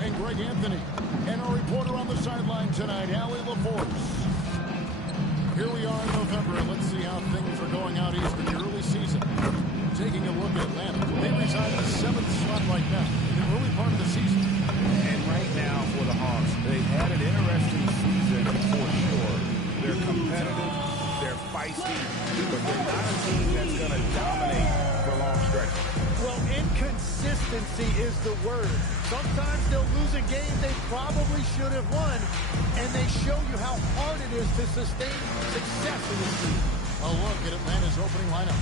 and Greg Anthony. And our reporter on the sideline tonight, Allie LaForce. Here we are in November, and let's see how things are going out east in the early season. Taking a look at Atlanta. They reside in the 7th spot right now in the early part of the season. And right now for the Hawks, they've had an interesting season for sure. They're competitive, they're feisty, but they're not a team that's going to dominate for long stretches. Well, inconsistency is the word. Sometimes they'll lose a game they probably should have won, and they show you how hard it is to sustain success in this league. A look at Atlanta's opening lineup.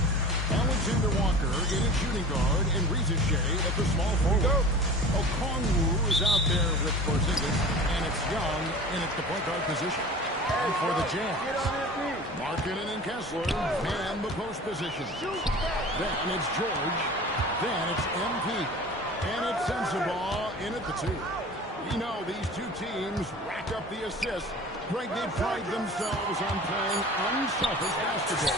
Alexander Walker in at shooting guard and Reza Shea at the small forward. Okongwu is out there with Porzingis, and it's Young in at the point guard position. And for the Jazz, Markkanen and Kessler man the post position. Then it's George. Then it's MP. And it's Sensabaugh in at the 2. We know these two teams rack up the assists. Greg, they pride themselves on playing unselfish basketball.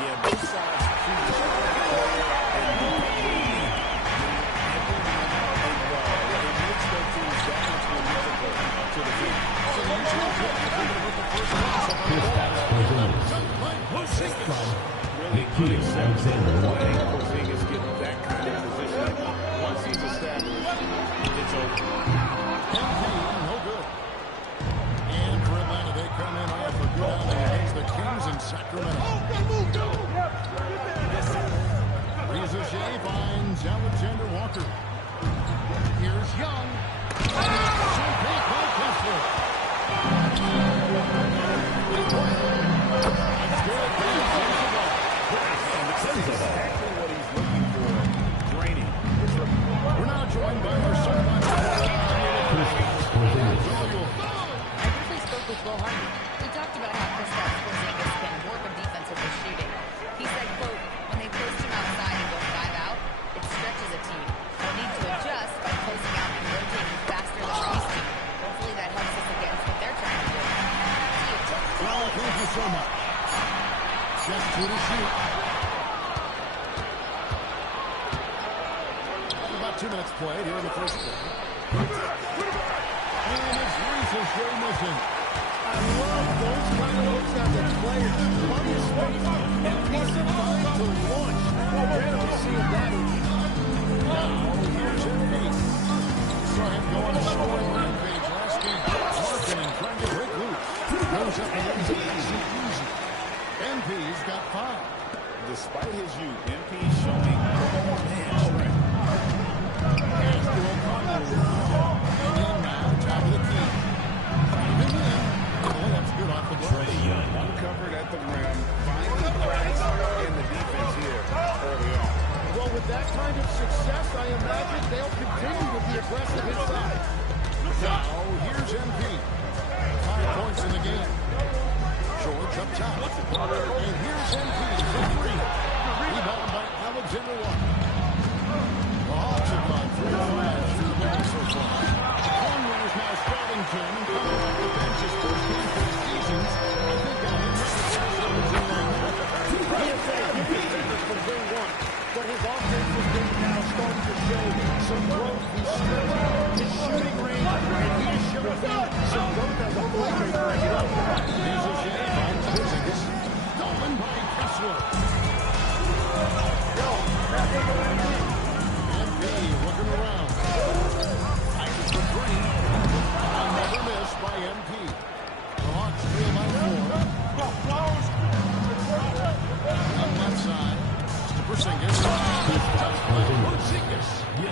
Yeah, both sides choose to it makes their teams that much more difficult to defeat. So the usual pick is going to put the first pass up on the ball. Really good Alexander playing Porzingis get that kind of position. Once he's established, it's over. MP, no good. And for Atlanta, they come in off a good outing against the Kings in Sacramento. Reza Shea finds Alexander Walker. Here's Young. And it's Champagne by Kessler. That's good. That's exactly what he's looking for. Draining. We're now joined by our sideline reporter. I briefly spoke with Will Hardy. He talked about how Kristaps Porzingis can work on defensive with shooting. He said, quote, when they post him outside and go 5 out, it stretches a team. They'll need to adjust by closing out and rotating faster than we're used to. Hopefully that helps us against what they're trying to do. Well, thank you so much. Just 2 to shoot. About 2 minutes played here in the first quarter. And it's Reza Shea missing. I love those kind of looks as a player. Plenty of space and peace of mind to launch. Rarely see him that easy. Now, here's Embiid. Saw him go on a scoring rampage last game. Markkanen trying to break loose. Goes up and ends up easy. MP's got 5. Despite his youth, MP's showing man strength. Here's the Okongwu. And in now, top of the key. Driving in. Oh, that's good off the glass. Uncovered at the rim. Finding cracks in the defense here early on. Well, with that kind of success, I imagine they'll continue to be aggressive inside. Now, here's MP. 5 points in the game. George up top. And here's MP for 3. Rebound by Alexander Walker. The Hawks have gone 3 of 5 through the ball so far. Conway is now starting 10 and coming off the bench his first game for the seasons. I think I didn't miss the numbers in like that. PSA, you can see this from day one. But his offensive game now starting to show some growth. He's stretching his shooting range, and he is showing some growth as a playmaker. Reza Shea finds Porzingis. Stolen by Kessler. MP looking around. Tight for 3. Another miss by MP. The Hawks trail by 4. On left side. Porzingis.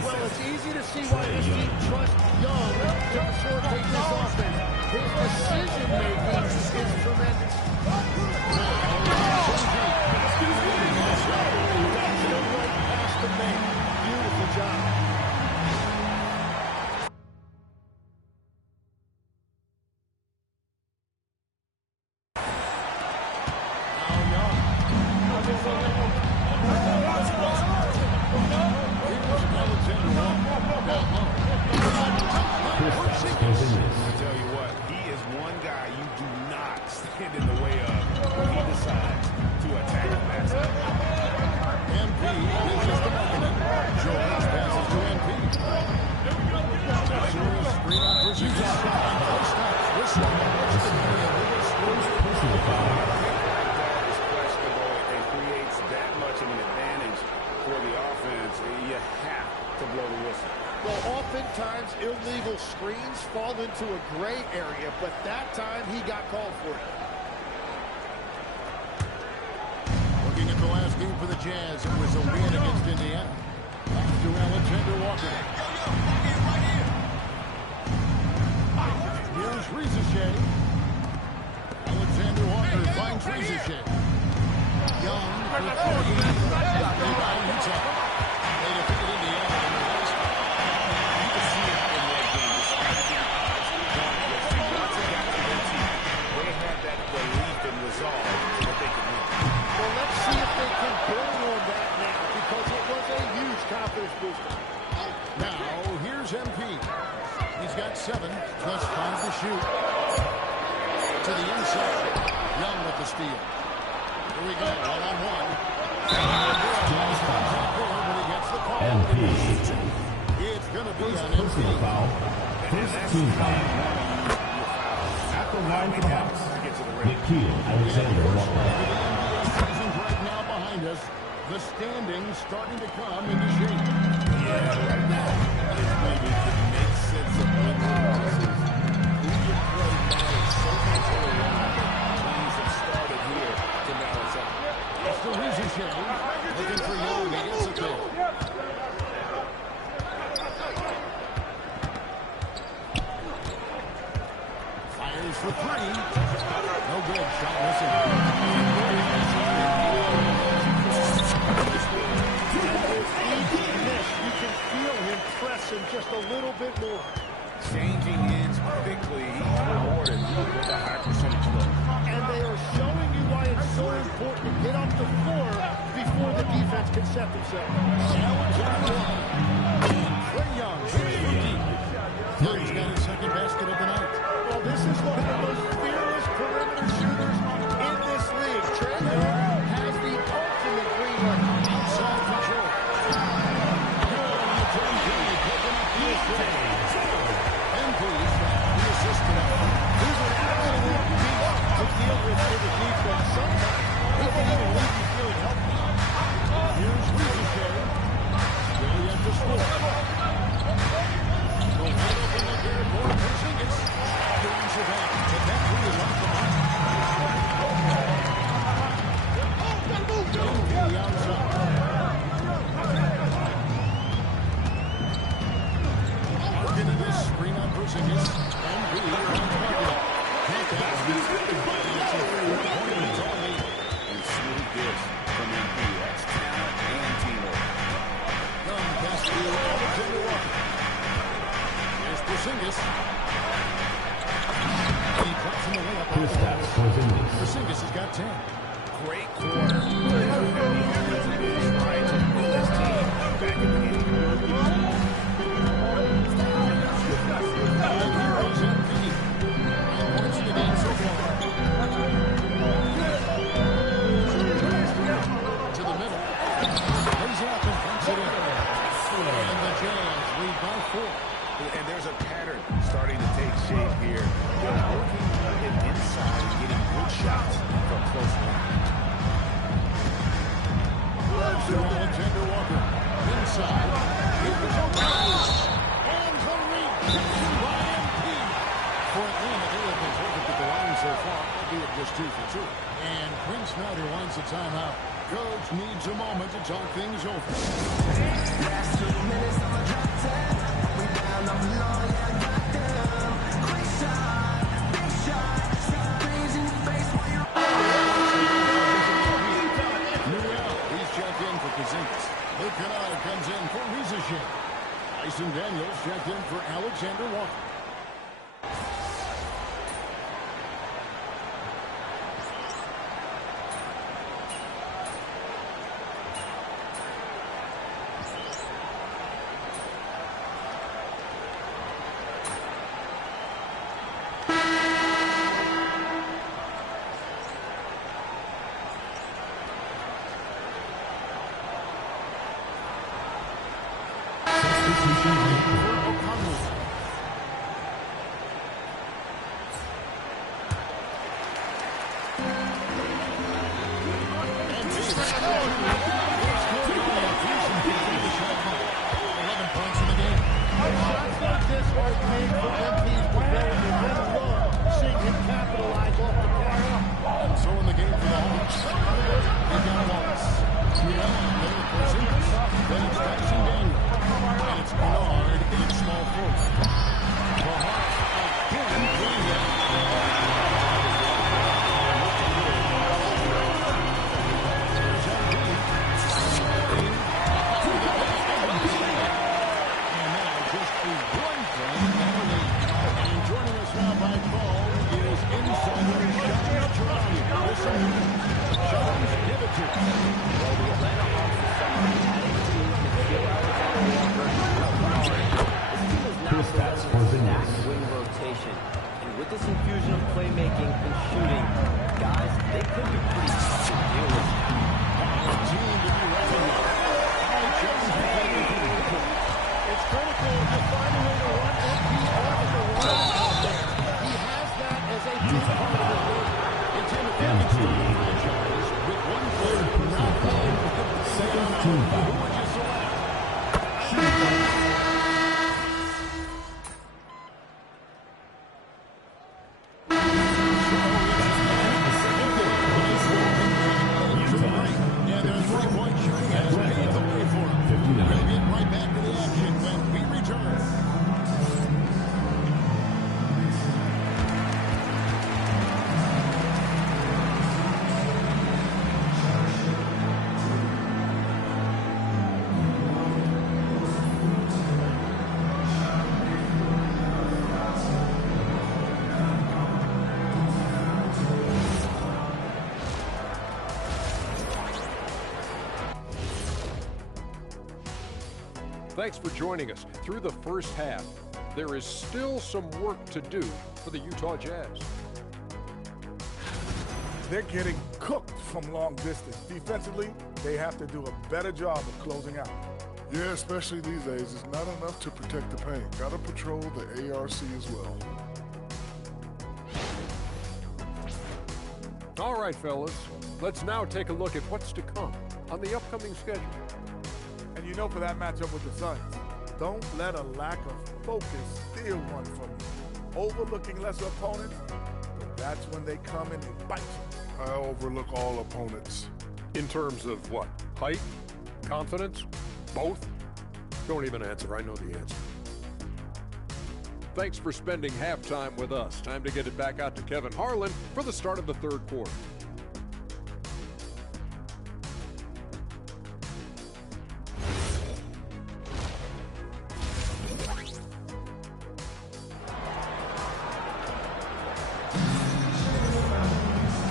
Well, it's easy to see why this team trusts Young to facilitate this offense. His decision-making is tremendous. Right past the man. Beautiful job. George passes to MP. Personal foul. Is questionable. It creates that much of an advantage for the offense. You have to blow the whistle. Well, oftentimes illegal screens fall into a gray area, but that time he got called for it. Looking at the last game for the Jazz, it was a win against Indiana. Back to Alexander Walker. Here's Rizachet. Alexander Walker finds Rizachet. Young for three. Rebound Utah. They defeated Indiana in the last game. You can see it in that game. Despite the odds, once it got to their team, they had that belief and resolve that they could win. Well, let's see if they can build on that now, because it was a huge confidence booster. Now, here's MP. He's got 7, plus 5 to shoot. To the inside. Young with the steal. Here we go, one-on-one. MP. It's going to be an Personal MP. foul. First team foul. At the line for Hawks, Nikhil Alexander Walker. Season right now behind us. The standings starting to come into shape. Yeah, right now, this maybe can make sense of wins and losses. Who you play matters so much in a while. Teams have started here to balance out. It's the Rizachet. Looking for Young. He gets it there. Fires for 3. No good. Shot missing. You can feel him pressing just a little bit more. Changing ends quickly. He's rewarded with a high percentage look. And they are showing you why it's so important to get off the floor before the defense can set themselves. Trae Young. Young's got his second basket of the night. Well, this is one of the most fearless perimeter shooters in this league. Trae Young has the ultimate green light. Outside control. MP's got the assist tonight. He's an absolute beast to deal with for the defense. Sometimes he can even leave you feeling helpless. Here's Rizachet. Still yet to score. Go right open the there for Porzingis. Brings it back. But that really locked him up. MP outside. Marking in this screen on Porzingis. MP on target. Can't get it. It's a 3-point lead. And smooth this from MP. That's talent and teamwork. Young pass to Alexander Walker. Here's Porzingis. He cuts from the layup. Kristaps Porzingis. Porzingis has got 10. Great quarter. Trying to pull his team back in the game. And here is MP. 9 points in the game so far. To the middle. Lays it up and punts it in. And the Jazz lead by 4. And there's a pattern starting to take shape here. They're working it inside and getting good shots from close range. To Alexander Walker. Inside. Here's Rose. And the rejection by MP. For Atlanta, they have been perfect at the line so far, albeit just 2 for 2. And Quinn Snyder wants a timeout. Coach needs a moment to talk things over. Last 2 minutes, I'm a drop 10. We down, I'm low, yeah, I got them. Quick shot, big shot, 6 threes in your face while you're Newell, he's checked in for Porzingis. Luke Kennard comes in for Rizachet. Tyson Daniels checked in for Alexander Walker. my phone is insider Sean Geronimo. Listen, Sean's give it to us. Well, the Atlanta Hawks are someone adding to Nikhil Alexander-Walker. This team is not built on a wing rotation. And with this infusion of playmaking and shooting, guys, they could be pretty tough to deal with. Team to be reckoned with. It's critical to find a way to run MP off of the run out there. He has that as a big part of the game. It's in the franchise with one player not playing with the second team. Who would you select? Yeah, there's 3-point shooting has paved the way for him. We'll get right back to the action when we return. Thanks for joining us through the first half. There is still some work to do for the Utah Jazz. They're getting cooked from long distance. Defensively, they have to do a better job of closing out. Yeah, especially these days. It's not enough to protect the paint. Got to patrol the ARC as well. All right, fellas, let's now take a look at what's to come on the upcoming schedule. And you know, for that matchup with the Suns, don't let a lack of focus steal one from you. Overlooking lesser opponents, but that's when they come in and bite you. I overlook all opponents. In terms of what? Height? Confidence? Both? Don't even answer. I know the answer. Thanks for spending halftime with us. Time to get it back out to Kevin Harlan for the start of the third quarter.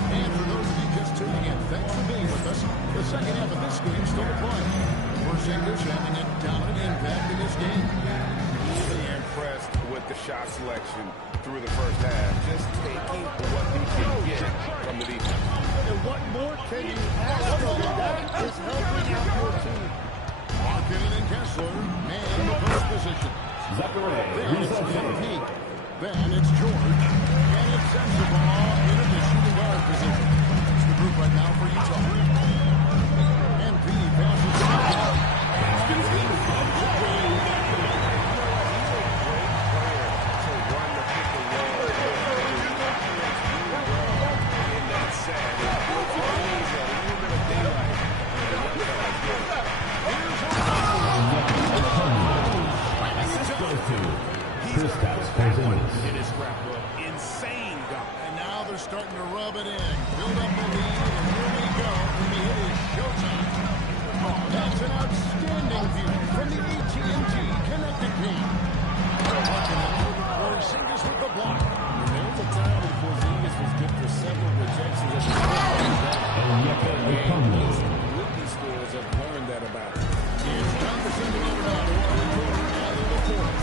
And for those of you just tuning in, thanks for being with us. The second half of this game still to play. Porzingis having a dominant impact in this game. Really impressed with the shot selection through the first half. Just taking what he can get from the defense. And what more can you ask of him? That is helping out your team. Markkanen and Kessler, man in the post position. Then it's MP. Then it's George. And it's Sensabaugh into the shooting guard position. It's the group right now for Utah. MP passes to Markkanen. Insane dunk. And now they're starting to rub it in. Build up the lead, and here we go. From the it is showtime. Oh, that's an outstanding view from the AT&T Connected Team. Porzingis with the block. There was a time when Porzingis was good for several rejections at the rookie scores have learned that about him. Here's Jonathan Leonardo on the court out of the court.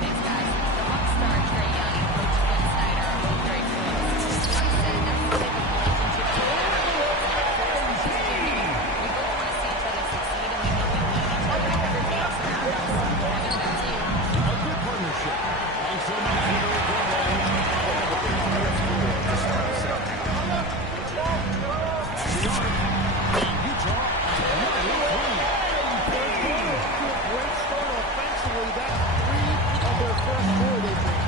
Thanks, guys. The Hawks star Trae Young and Coach Quinn Snyder are both very close. Young said that's the type of relationship we have. We both want to see each other succeed, and we know we need each other to cover games around us. I know that too. A good partnership. Thanks so much for the report. And Utah Great start offensively. That's 3 of their first 4 they've made.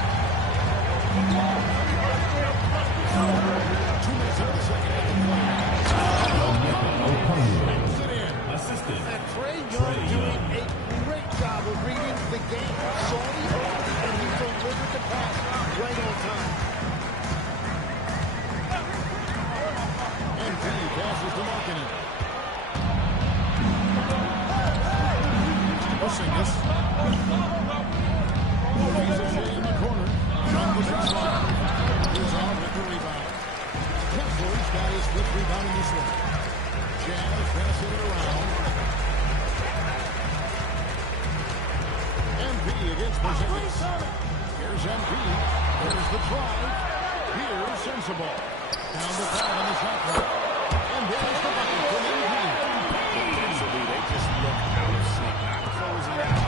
2 minutes of the second half. And Trae Young doing a great job of reading the game. Saw the open, and he delivered the pass right on time. MP passes to Markkanen. Porzingis. He's a Shea in the corner. Shot the baseline. with rebounding this one. Jazz passing it around. MP against Porzingis. Here's MP. There's the drive. Here's Sensible. Down the foul on the shot clock. And there's the bucket from MP. Defensively, they just look out of sync, not closing out.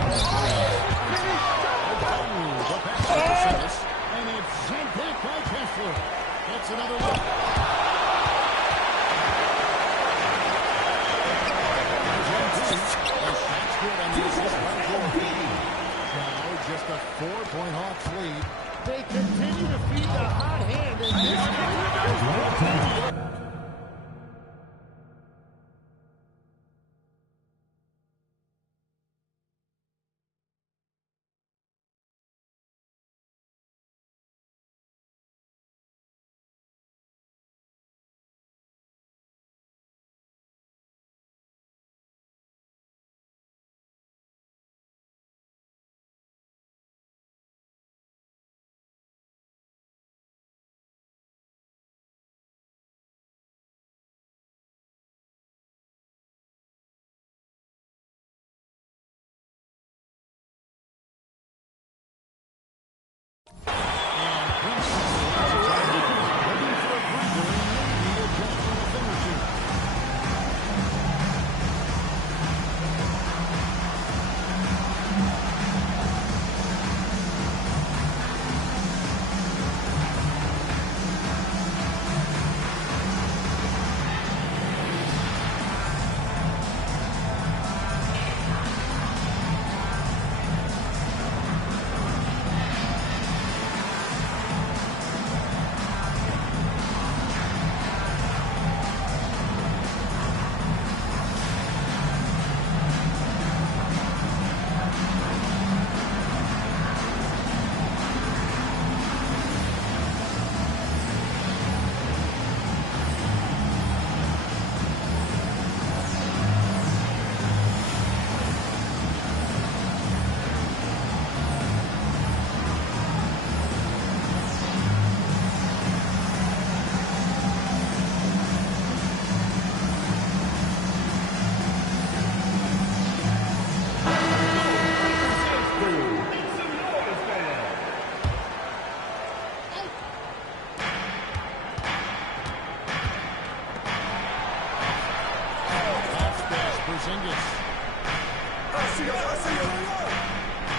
The pass to Porzingis. And it's sent back by Kessler. That's another look. Just a 4-point Hawks lead. They continue to feed the hot hand, and this is Porzingis.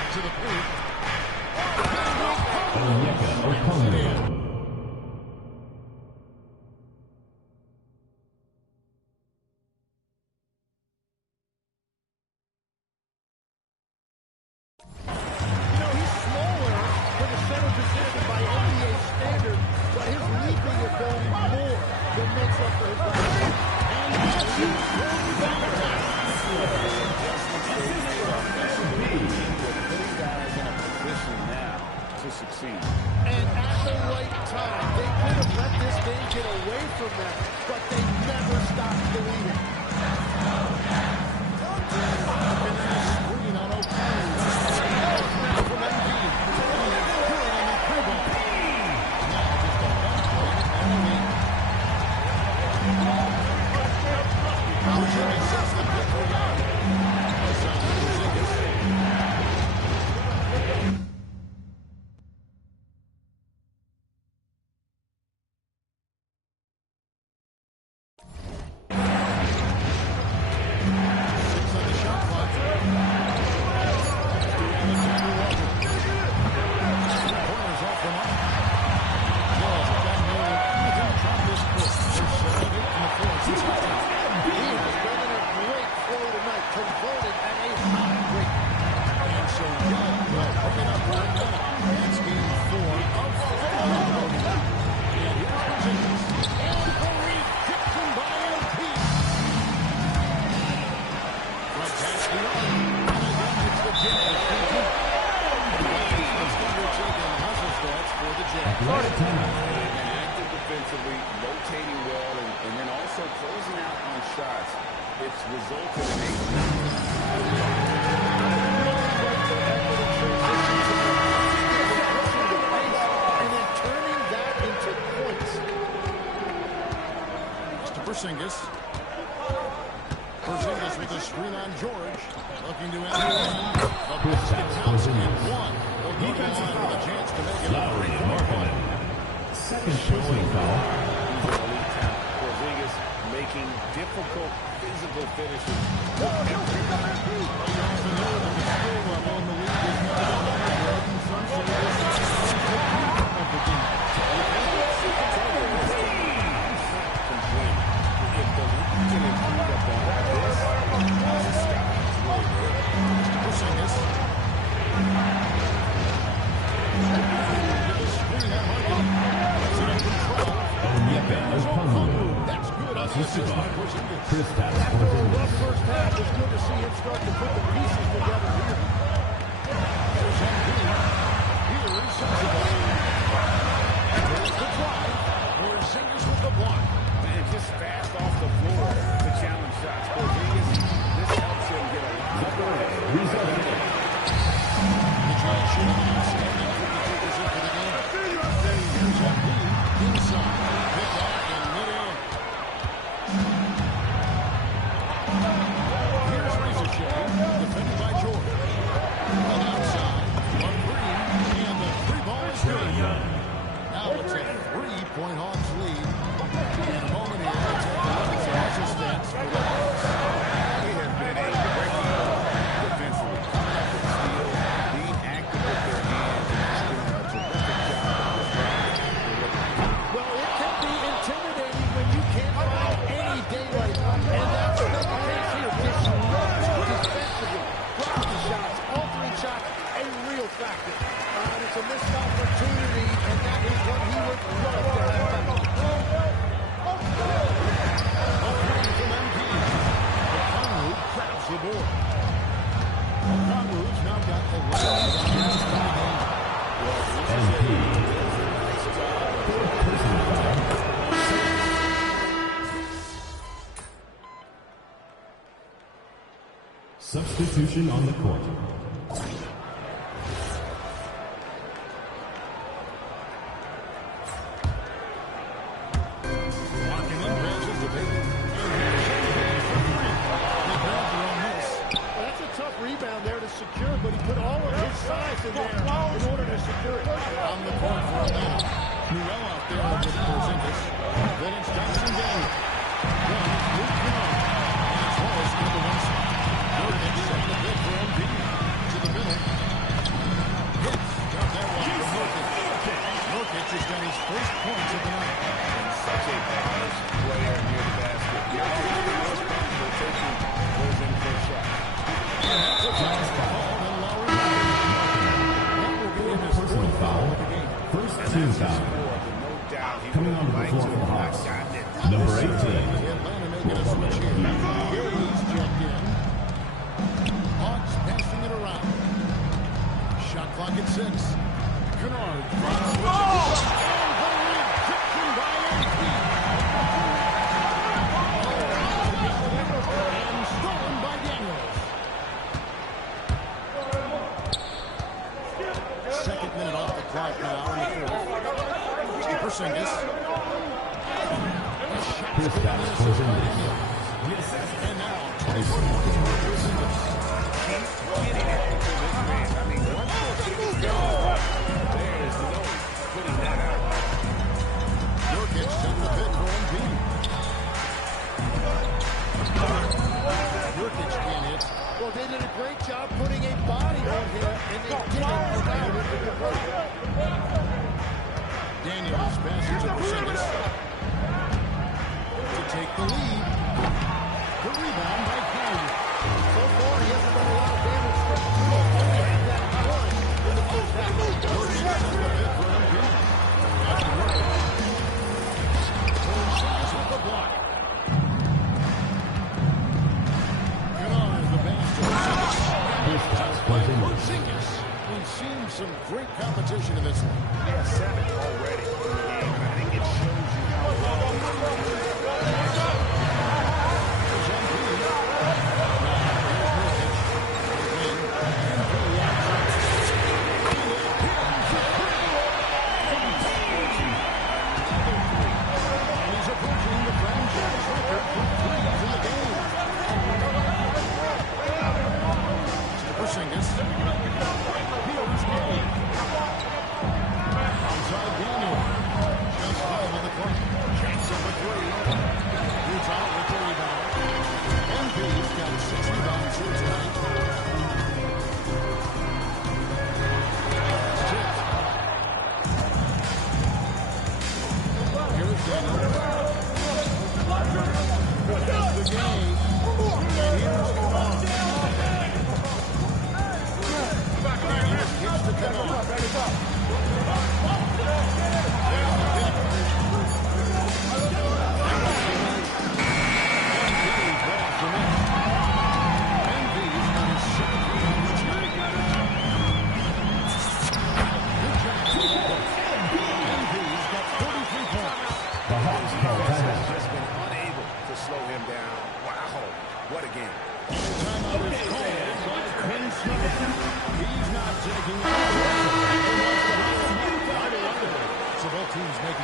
To the paint. Onyeka Okongwu. he's smaller for the center position by NBA standards, but his leaping ability more than makes up for his height. Putting guys in a position now to succeed. And at the right time, they could have let this game get away from them, but they never stopped believing. And then a screen on O'Connor. Now from MD. Good on the through ball. Now just a bump play and a lead. Porzingis sets the pick for Young. Outside to Porzingis. Active defensively, rotating well, and then also closing out on shots. It's resulted in and then turning that into points. Porzingis. Porzingis with a screen on George. Looking to end the run. The basket counts in one. They'll go to the line with a chance to make it. Lowry Markkanen. Second personal foul. Porzingis making difficult physical finishes. You also know that the skill level in the league is never been higher. And some say this is the peak of the game. If the league can improve upon this, the sky is really good. Porzingis. With a screen on Markkanen. That's it in control. Onyeka Okongwu. That's good on the assist by Porzingis. Kristaps After a rough Porzingis. first half, it's good to see him start to put the pieces together here. There's Embiid. Here's Sensible. There's the drive. Porzingis with the block. Man, just fast off the floor to challenge shots. Porzingis, this helps him get a lot of The Giants shooting an outstanding 52% for the game. Here's Embiid inside. Pick off in mid-air. Here's Ricochet, defended by George. And outside, on Green, and the three ball is good. Now it's a 3-point Hawks lead. In a moment here, let's take a look at some extra stats for the Hawks. They have been a great defensively. Coming up with steal, being active with their hands, and just doing a terrific job of disrupting. Well, it can be intimidating when you can't find any daylight. And that's the case here. Disrupt defensively. Blocking shots, altering shots, a real factor. And it's a missed opportunity, and that is what he would love to have done. Okongwu grabs the board. Okongwu's now got 11 rebounds in the game. Embiid. Personal foul. Substitution on the court. Walking in, raises the baby. And here's Embiid for three. They grab their own miss. Well, that's a tough rebound there to secure, but he put all of his size in there in order to secure it. On the court for Atlanta. Newell out there with Porzingis. Then it's Dyson Daniels. Then it's Luke Kennard. And it's Wallace on the one side. Nurkic set the bid for Embiid. To the middle. Hits. Got that one from Nurkic. Nurkic has got his first points of the night. And such a polished player near the basket. Jokic is the most comfortable taking goes in for a shot. And that's a foul. And Lowry. That will give him his Personal fourth foul. foul of the game. First team foul. No doubt he Coming would on the like floor to for the have not Hawks. gotten it. Number 18. Atlanta making a switch here. Hayes checked in. Hawks passing it around. Shot clock at 6. Kennard. And the rim. Tipped in by Embiid. And stolen by Daniels. Second minute off the clock now in the fourth. Porzingis. Kristaps Porzingis. And now 24 points for Porzingis. Getting it to this man. I mean, once Porzingis goes, there is no putting that out. Nurkic set the bid for Embiid. Nurkic can't hit. Well, they did a great job putting a body on him, and they didn't allow him to convert. Daniels passes to Porzingis to take the lead. The rebound by Kyrie. So far, he hasn't done a lot of damage from the field. He had that one in the first half. Nurkic set the bid for Embiid. Got to work. Porzingis with the block. Kennard the pass to Kristaps Porzingis. Porzingis. Porzingis. We've seen some great competition in this one. Yeah, 7 already in the game, and I think it shows you how well this team is. There's Embiid. Now, here's Nurkic. Again, Embiid outside. And it hits.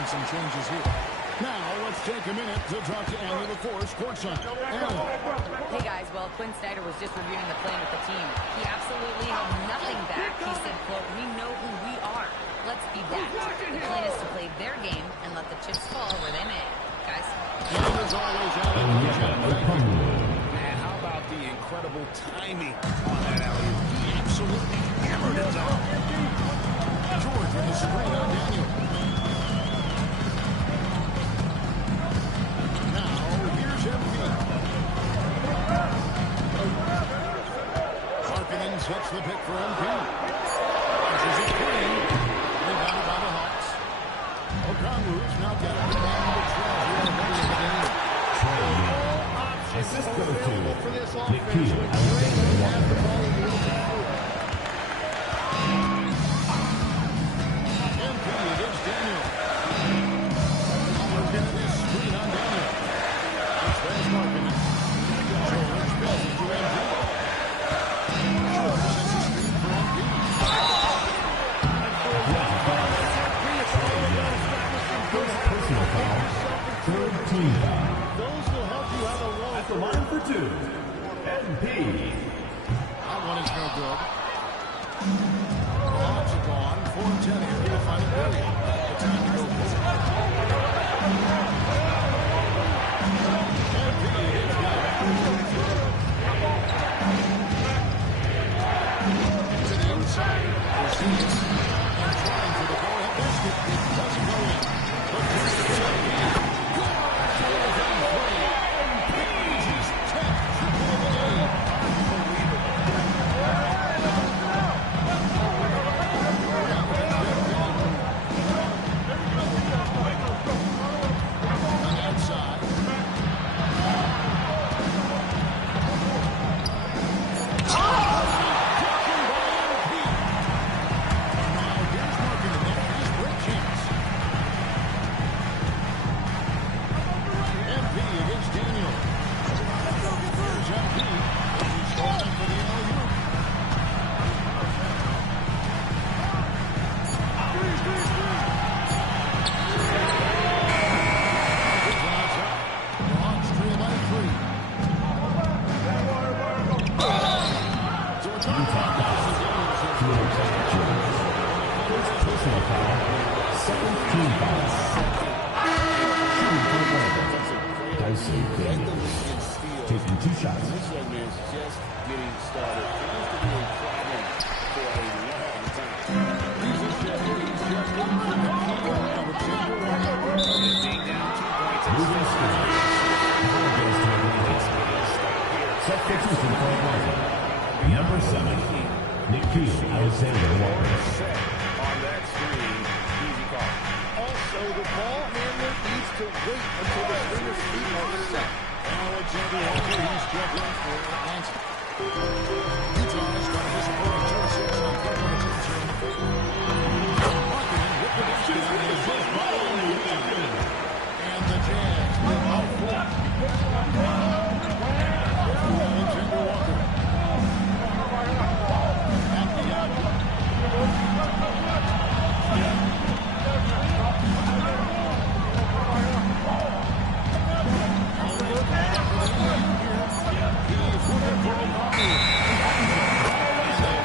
making some changes here. Now, let's take a minute to talk to Anna LaForce courtside. Anna. Hey, guys. Well, Quinn Snyder was just reviewing the plan with the team. He absolutely held nothing back. He said, quote, "We know who we are. Let's be that." The plan is to play their game and let the chips fall where they may. Guys. And as always, Alan, And how about the incredible timing on that alley? he absolutely hammered it down. George with the screen on Daniel. Now, here's Embiid. Markkanen sets the pick for Embiid. Launches it clean. Rebounded by the Hawks. Okongwu's now got a rebound to Trout here already in the game. Assist goes to For this Nikhil offense, when Alexander Trey has the Walker. ball in the open floor. Embiid against Daniel. Markkanen is screen on Daniel. There's Markkanen. George passes to Embiid. George sends a screen for Embiid. Personal foul. Third team foul. Those will help you have a long At the line for two, NP. That one is no good. The Hawks are gone. 4-10 here in the final period. The time to go forward. Embiid is good. To the inside. Porzingis. And trying for the go-ahead basket. It doesn't go in. But here's the Embiid. Embiid is 10th triple of the game. On the outside. Personal foul. Second team foul. Shooting for the win. Dyson Daniels taking 2 shots. This young man's just getting started. Seems to be a problem for a long time. He's just Moving screen. Substitution for Atlanta. Number 7, Nikhil Alexander Walker. set on that screen. Easy call. Also, the ball handler needs to wait until the stringer's feet are set. Alexander Walker, he's checked in for Atlanta. Utah has got a disappointing 2-6 on 3 points here in the fourth. Markkanen with the basket on the assist by Embiid. And the Jazz will out 4. Alexander Walker. At the out.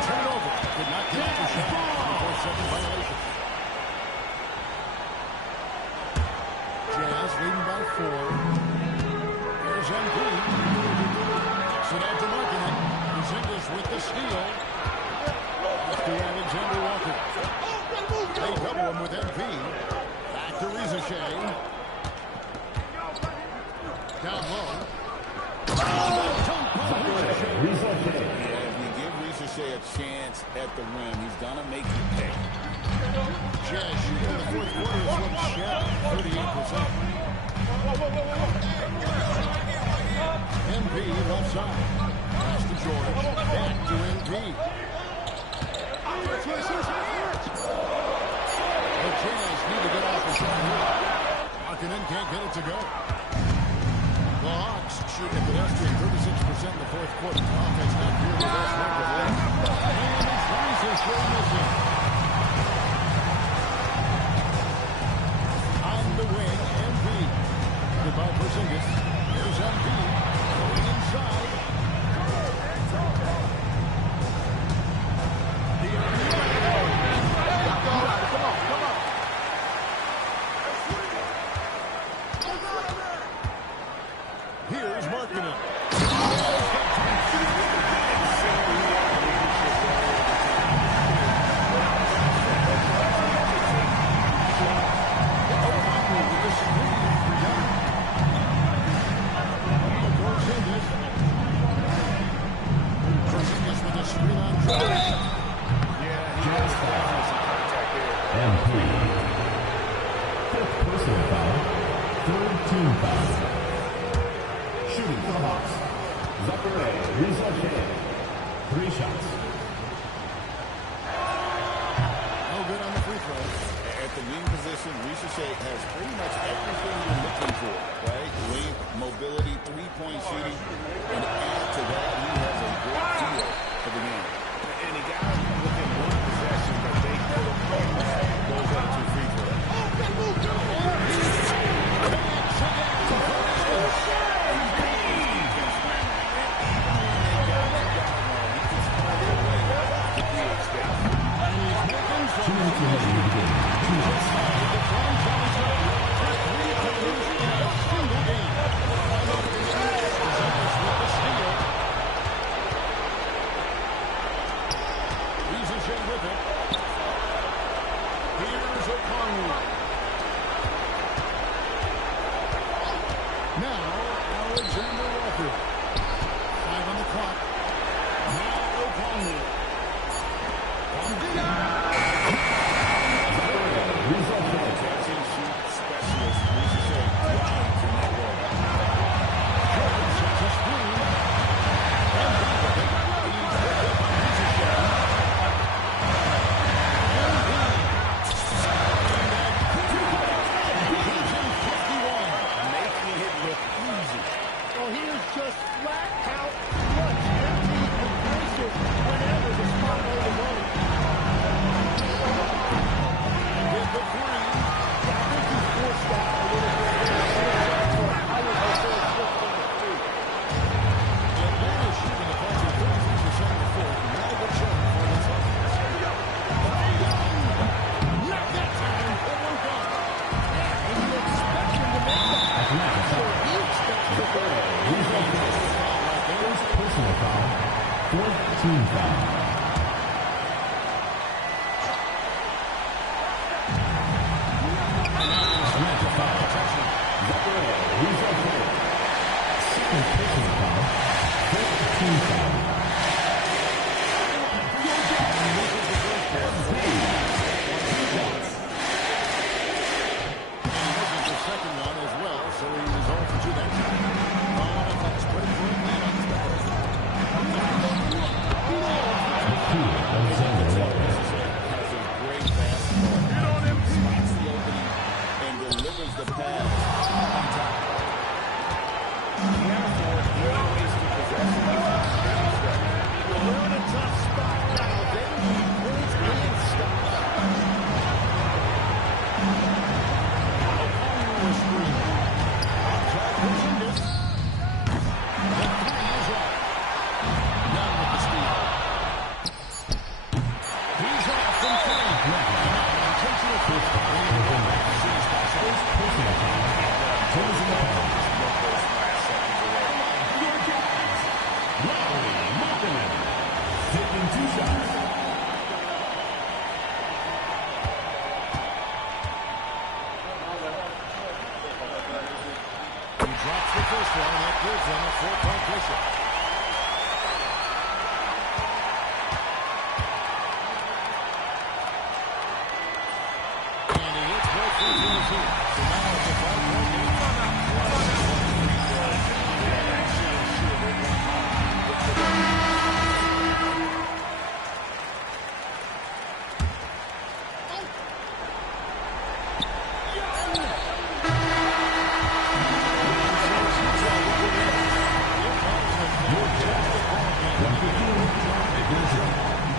Turnover. Could not get off the shot. 4-second violation. Jazz leading by 4. Here's Embiid. Kicks it out to Markkanen. Porzingis with the steal. Off to Alexander Walker. They double him with Embiid. Back to Rizashea. Down low. Yeah, if you give Rizashea a chance at the rim, he's gonna make you pay. Jazz shooting in the fourth quarter is what Shaq, 38%. Embiid left side. Pass to George. Back to Embiid. The Jazz need to get off the shot here. Markkanen can't get it to go. The Hawks shoot a pedestrian 36% in the fourth quarter. Offense not near the best record left. And it's Rizashea missing. Third team foul. Shooting for the Hawks. Zachary Rizalke. 3 shots. No good on the free throw. At the wing position, Rizalke has pretty much everything you're looking for, right? Length, mobility, three-point shooting, and add to that, he has a great deal for the game. And he got within one possession that they could have played those other 2 free throws.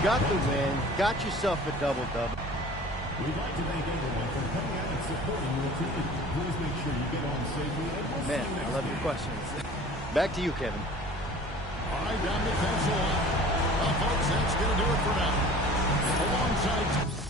Got the win, got yourself a double-double. We'd like to thank everyone for coming out and supporting your team. Please make sure you get home safely. Man, I love your questions. Back to you, Kevin. All right, down the defensive line. Well, folks, that's going to do it for now. Alongside